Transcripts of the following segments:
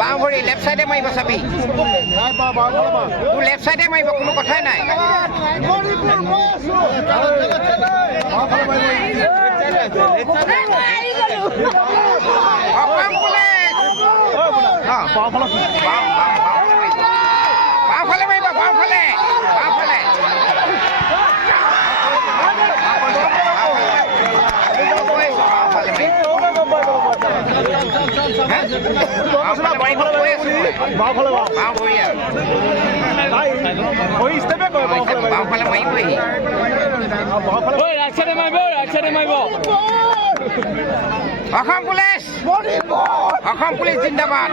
বাওঁভৰি left চাইডে মাৰিব চাবি তোৰ লেফ্ট চাইডে মাৰিব কোনো কথাই নাই বাওঁফালে মাৰিব বাওঁফালে অসম পুলিচ জিন্দাবাদ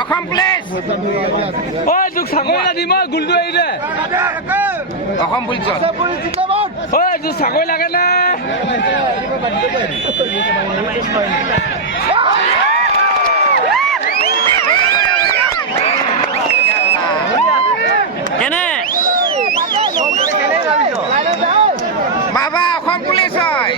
অসম পুলিচ তোক চাকৰি দিম গুলটো এৰি দে অসম পুলিচত তোক চাকৰি লাগে না বাবা অসম পুলিচ হয়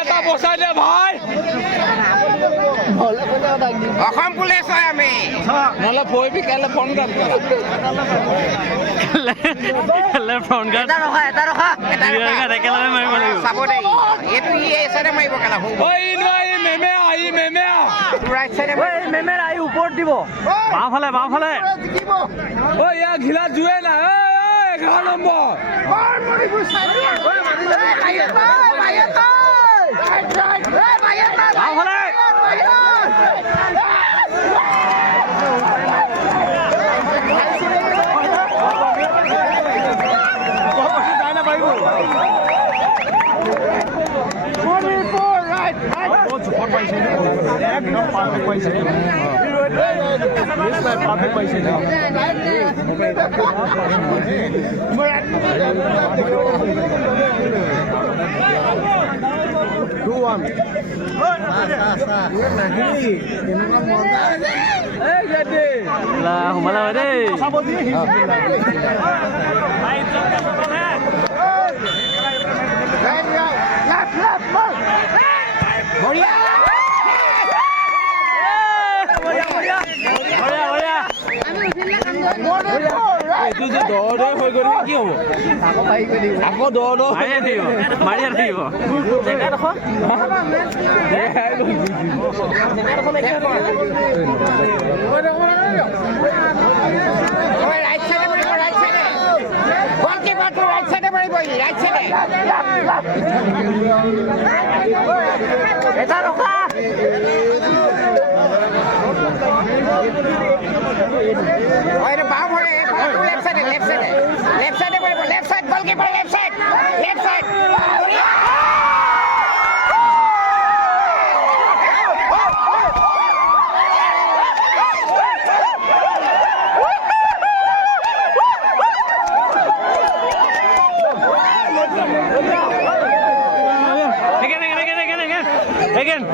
এটা বচাই দে ভাই অসম পুলিচ হয় আমি নহ'লে ভৰি বিকালে ফোন কাম কৰা ফোন কাম এটা ৰখা একেলগে মাৰিব লাগিব চাব দে এইটো এই চাইডে মাৰিব কেলা ৰাইট চাইডে মেমে আহি ওপৰত দিব বাওঁফালে ইয়াৰ ঘিলা জুৱে না 11 নম্বৰ দৌৰে হৈ গ'লে কি হ'ব আকৌ দৌৰ মাৰি থাকিব এটা ৰখা left side goalkeeper left side again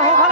Who